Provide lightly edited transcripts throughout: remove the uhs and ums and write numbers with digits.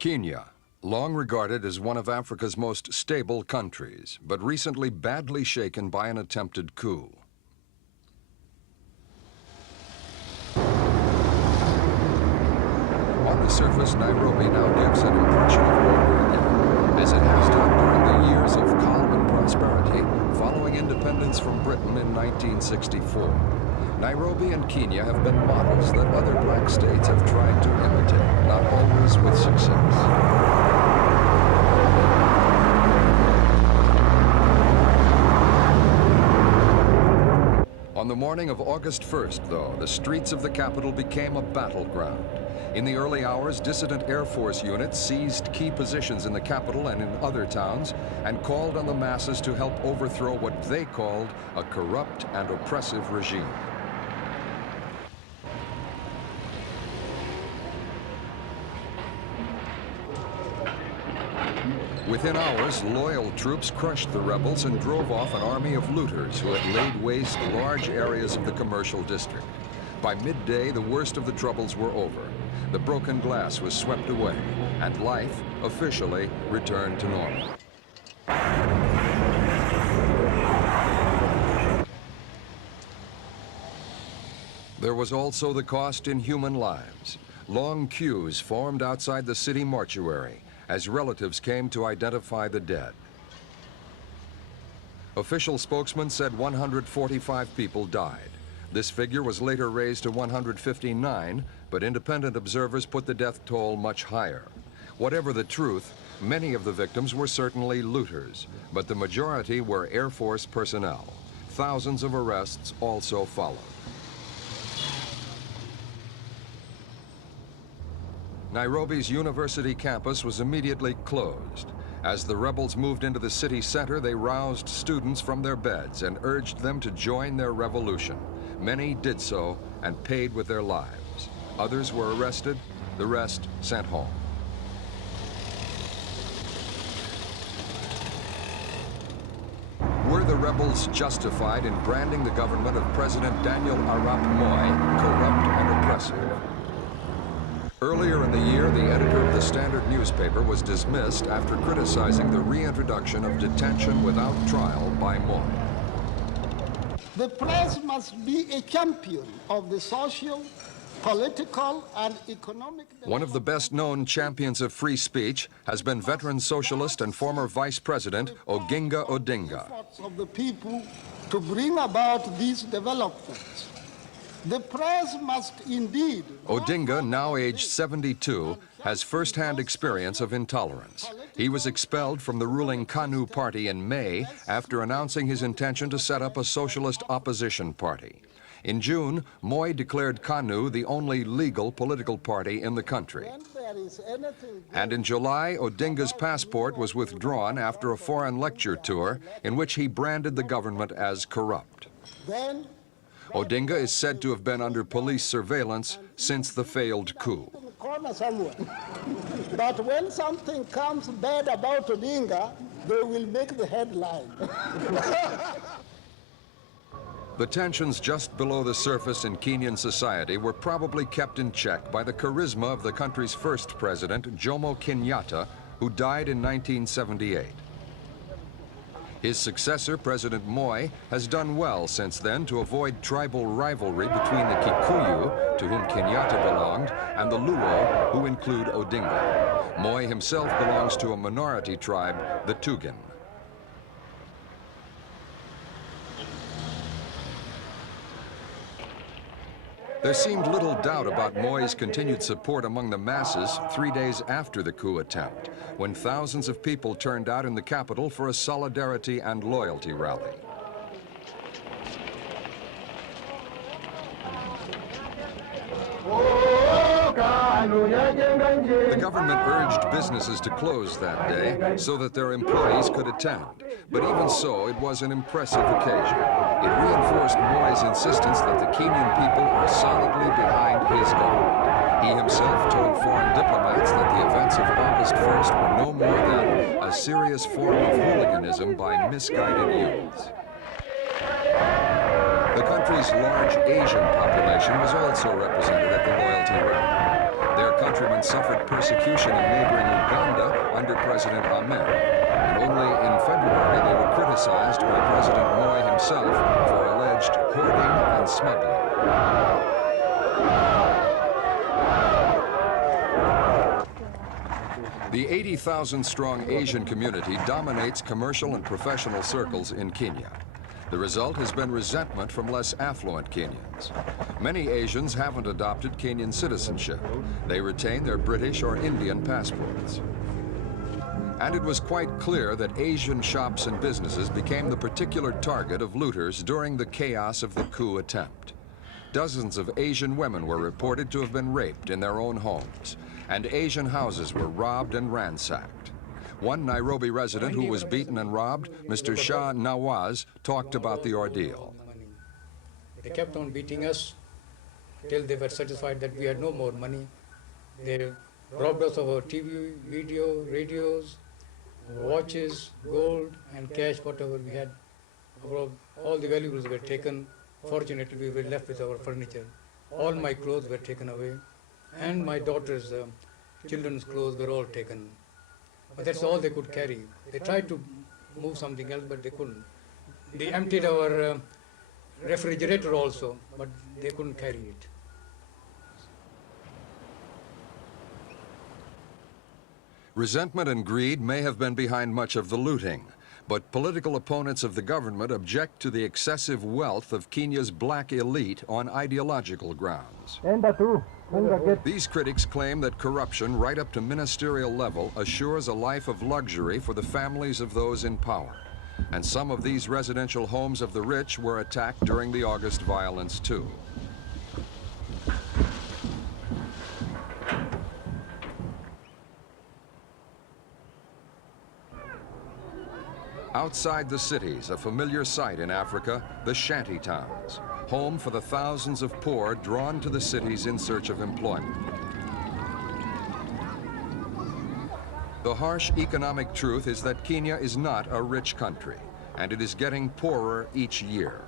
Kenya, long regarded as one of Africa's most stable countries, but recently badly shaken by an attempted coup. On the surface, Nairobi now gives an impression of order again, as it has done during the years of calm and prosperity following independence from Britain in 1964. Nairobi and Kenya have been models that other black states have tried to imitate, not always with success. On the morning of August 1st, though, the streets of the capital became a battleground. In the early hours, dissident Air Force units seized key positions in the capital and in other towns and called on the masses to help overthrow what they called a corrupt and oppressive regime. Within hours, loyal troops crushed the rebels and drove off an army of looters who had laid waste large areas of the commercial district. By midday, the worst of the troubles were over. The broken glass was swept away, and life officially returned to normal. There was also the cost in human lives. Long queues formed outside the city mortuary as relatives came to identify the dead. Official spokesmen said 145 people died. This figure was later raised to 159, but independent observers put the death toll much higher. Whatever the truth, many of the victims were certainly looters, but the majority were Air Force personnel. Thousands of arrests also followed. Nairobi's university campus was immediately closed. As the rebels moved into the city center, they roused students from their beds and urged them to join their revolution. Many did so and paid with their lives. Others were arrested, the rest sent home. Were the rebels justified in branding the government of President Daniel Arap Moi corrupt and oppressive? Earlier in the year, the editor of the Standard newspaper was dismissed after criticizing the reintroduction of detention without trial by Moi. The press must be a champion of the social, political, and economic development. One of the best-known champions of free speech has been veteran socialist and former vice president Oginga Odinga. Of the people to bring about these developments. The press must indeed... Odinga, now aged 72, has first-hand experience of intolerance. He was expelled from the ruling Coup party in May after announcing his intention to set up a socialist opposition party. In June, Moi declared Coup the only legal political party in the country. And in July, Odinga's passport was withdrawn after a foreign lecture tour in which he branded the government as corrupt. Odinga is said to have been under police surveillance since the failed coup. But when something comes bad about Odinga, they will make the headline. The tensions just below the surface in Kenyan society were probably kept in check by the charisma of the country's first president, Jomo Kenyatta, who died in 1978. His successor, President Moi, has done well since then to avoid tribal rivalry between the Kikuyu, to whom Kenyatta belonged, and the Luo, who include Odinga. Moi himself belongs to a minority tribe, the Tugen. There seemed little doubt about Moi's continued support among the masses 3 days after the coup attempt, when thousands of people turned out in the capital for a solidarity and loyalty rally. The government urged businesses to close that day so that their employees could attend. But even so, it was an impressive occasion. It reinforced Moi's insistence that the Kenyan people are solidly behind his government. He himself told foreign diplomats that the events of August 1st were no more than a serious form of hooliganism by misguided youths. The country's large Asian population was also represented at the loyalty rally. Their country countrymen suffered persecution in neighboring Uganda under President Amen. And only in February they were criticized by President Moi himself for alleged hoarding and smuggling. The 80,000-strong Asian community dominates commercial and professional circles in Kenya. The result has been resentment from less affluent Kenyans. Many Asians haven't adopted Kenyan citizenship. They retain their British or Indian passports. And it was quite clear that Asian shops and businesses became the particular target of looters during the chaos of the coup attempt. Dozens of Asian women were reported to have been raped in their own homes, and Asian houses were robbed and ransacked. One Nairobi resident who was beaten and robbed, Mr. Shah Nawaz, talked about the ordeal. They kept on beating us till they were satisfied that we had no more money. They robbed us of our TV, video, radios, watches, gold, and cash, whatever we had. All the valuables were taken. Fortunately, we were left with our furniture. All my clothes were taken away, and my daughter's children's clothes were all taken. But that's all they could carry. They tried to move something else, but they couldn't. They emptied our refrigerator also, but they couldn't carry it. Resentment and greed may have been behind much of the looting, but political opponents of the government object to the excessive wealth of Kenya's black elite on ideological grounds. These critics claim that corruption right up to ministerial level assures a life of luxury for the families of those in power. And some of these residential homes of the rich were attacked during the August violence too. Outside the cities, a familiar sight in Africa, the shanty towns, home for the thousands of poor drawn to the cities in search of employment. The harsh economic truth is that Kenya is not a rich country, and it is getting poorer each year.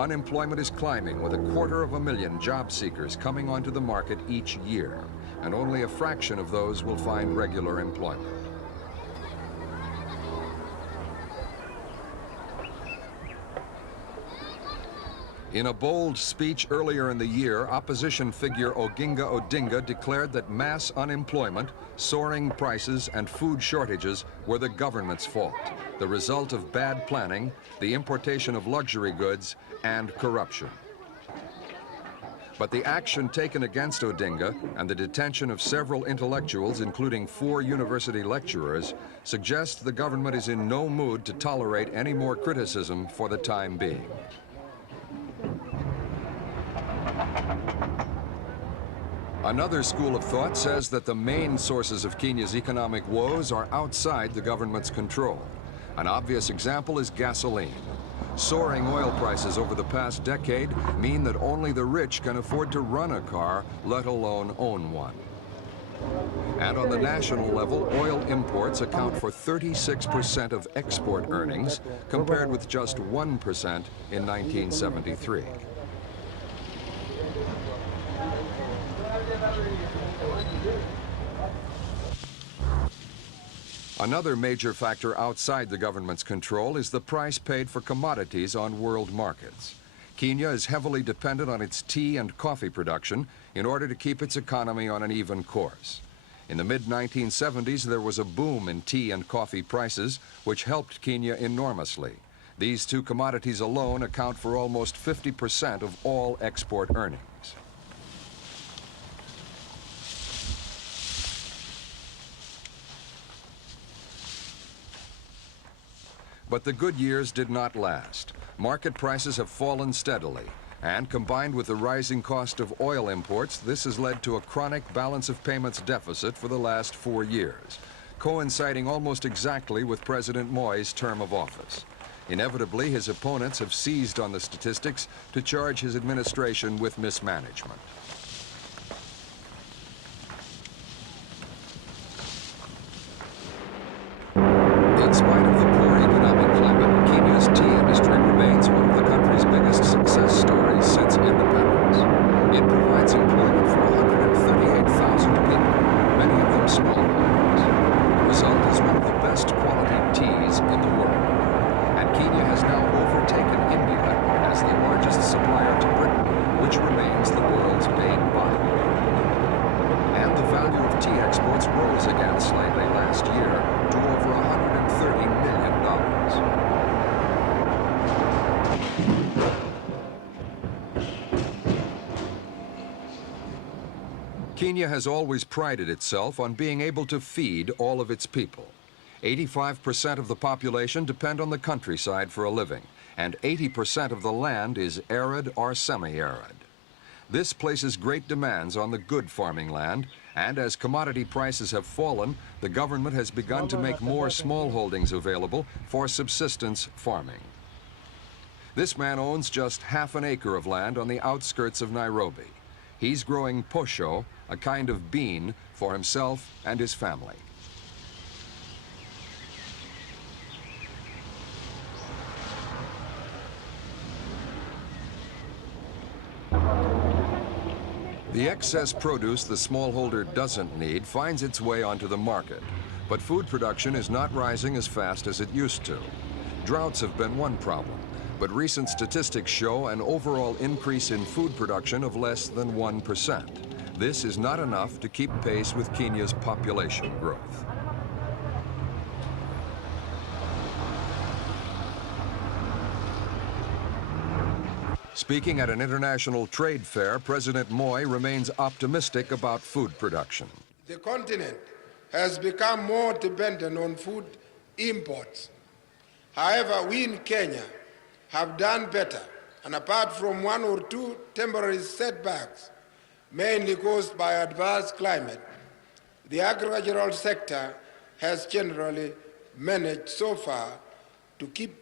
Unemployment is climbing, with 250,000 job seekers coming onto the market each year, and only a fraction of those will find regular employment. In a bold speech earlier in the year, opposition figure Oginga Odinga declared that mass unemployment, soaring prices, and food shortages were the government's fault, the result of bad planning, the importation of luxury goods, and corruption. But the action taken against Odinga and the detention of several intellectuals, including 4 university lecturers, suggest the government is in no mood to tolerate any more criticism for the time being. Another school of thought says that the main sources of Kenya's economic woes are outside the government's control. An obvious example is gasoline. Soaring oil prices over the past decade mean that only the rich can afford to run a car, let alone own one. And on the national level, oil imports account for 36% of export earnings, compared with just 1% in 1973. Another major factor outside the government's control is the price paid for commodities on world markets. Kenya is heavily dependent on its tea and coffee production in order to keep its economy on an even course. In the mid-1970s, there was a boom in tea and coffee prices, which helped Kenya enormously. These two commodities alone account for almost 50% of all export earnings. But the good years did not last. Market prices have fallen steadily, and combined with the rising cost of oil imports, this has led to a chronic balance of payments deficit for the last 4 years, coinciding almost exactly with President Moi's term of office. Inevitably, his opponents have seized on the statistics to charge his administration with mismanagement. In spite of the poor economic climate, Kenya's tea industry remains one of the country's biggest success stories since independence. It provides employment for 138,000 people. many of them smallholders. The result is one of the best quality teas in the world. And Kenya has now overtaken India as the largest supplier to Britain, which remains the world's main buyer. And the value of tea exports rose again slightly last year to over $130 million. Kenya has always prided itself on being able to feed all of its people. 85% of the population depend on the countryside for a living, and 80% of the land is arid or semi-arid. This places great demands on the good farming land, and as commodity prices have fallen, the government has begun to make more small holdings available for subsistence farming. This man owns just half an acre of land on the outskirts of Nairobi. He's growing posho, a kind of bean, for himself and his family. The excess produce the smallholder doesn't need finds its way onto the market, but food production is not rising as fast as it used to. Droughts have been one problem, but recent statistics show an overall increase in food production of less than 1%. This is not enough to keep pace with Kenya's population growth. Speaking at an international trade fair, President Moi remains optimistic about food production. The continent has become more dependent on food imports. However, we in Kenya have done better, and apart from one or two temporary setbacks, mainly caused by adverse climate, the agricultural sector has generally managed so far to keep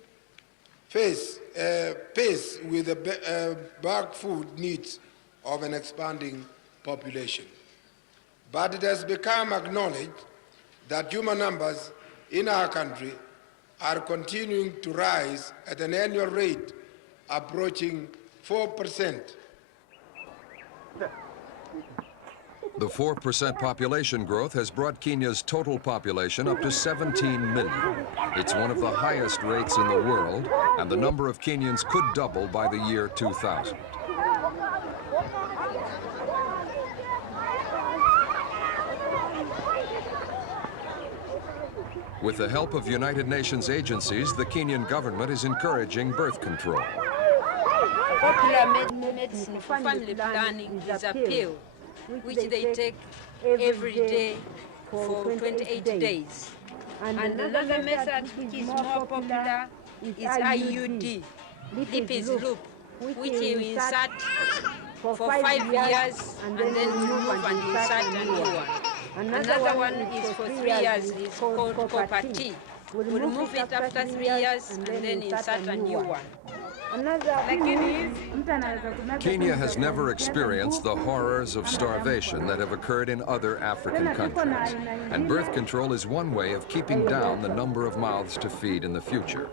pace with the bulk food needs of an expanding population. But it has become acknowledged that human numbers in our country are continuing to rise at an annual rate approaching 4%. The 4% population growth has brought Kenya's total population up to 17 million. It's one of the highest rates in the world, and the number of Kenyans could double by the year 2000. With the help of United Nations agencies, the Kenyan government is encouraging birth control. Popular medicine for family planning is a pill which they take every day for 28 days. And another method which is more popular is IUD, lipid loop, which you insert for 5 years and then remove and insert a new one. Another one is for 3 years, it's called copper T. We remove it after 3 years and then insert a new one. Kenya has never experienced the horrors of starvation that have occurred in other African countries, and birth control is one way of keeping down the number of mouths to feed in the future.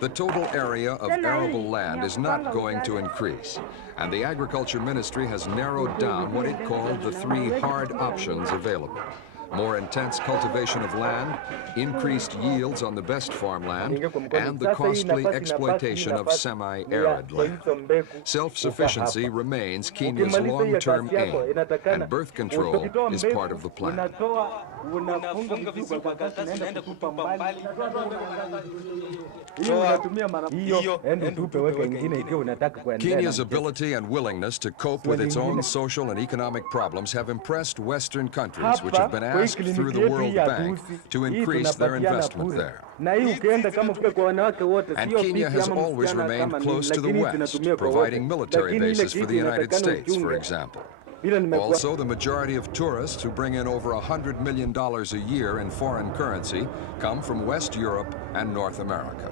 The total area of arable land is not going to increase, and the Agriculture Ministry has narrowed down what it called the 3 hard options available: more intense cultivation of land, increased yields on the best farmland, and the costly exploitation of semi-arid land. Self-sufficiency remains Kenya's long-term aim, and birth control is part of the plan. Kenya's ability and willingness to cope with its own social and economic problems have impressed Western countries, which have been asked through the World Bank to increase their investment there. And Kenya has always remained close to the West, providing military bases for the United States, for example. Also, the majority of tourists who bring in over $100 million a year in foreign currency come from West Europe and North America.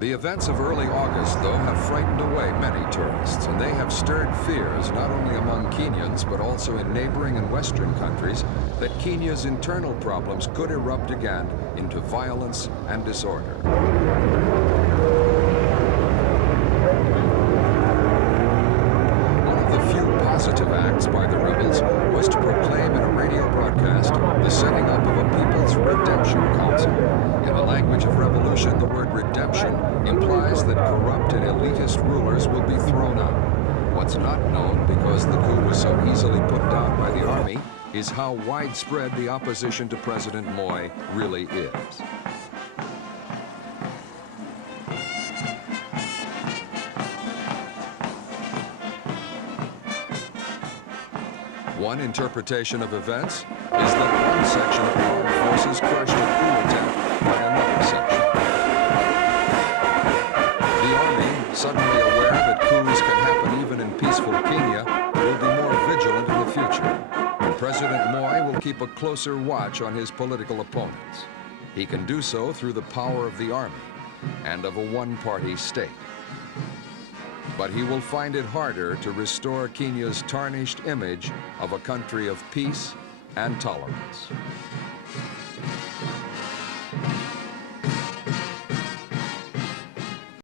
The events of early August, though, have frightened away many tourists, and they have stirred fears not only among Kenyans, but also in neighboring and Western countries, that Kenya's internal problems could erupt again into violence and disorder. preemptive acts by the rebels was to proclaim in a radio broadcast the setting up of a People's Redemption Council. In the language of revolution, the word redemption implies that corrupt and elitist rulers will be thrown out. What's not known, because the coup was so easily put down by the army, is how widespread the opposition to President Moi really is. One interpretation of events is that one section of the armed forces crushed a coup attempt by another section. The army, suddenly aware that coups can happen even in peaceful Kenya, will be more vigilant in the future. And President Moi will keep a closer watch on his political opponents. He can do so through the power of the army and of a one-party state. But he will find it harder to restore Kenya's tarnished image of a country of peace and tolerance.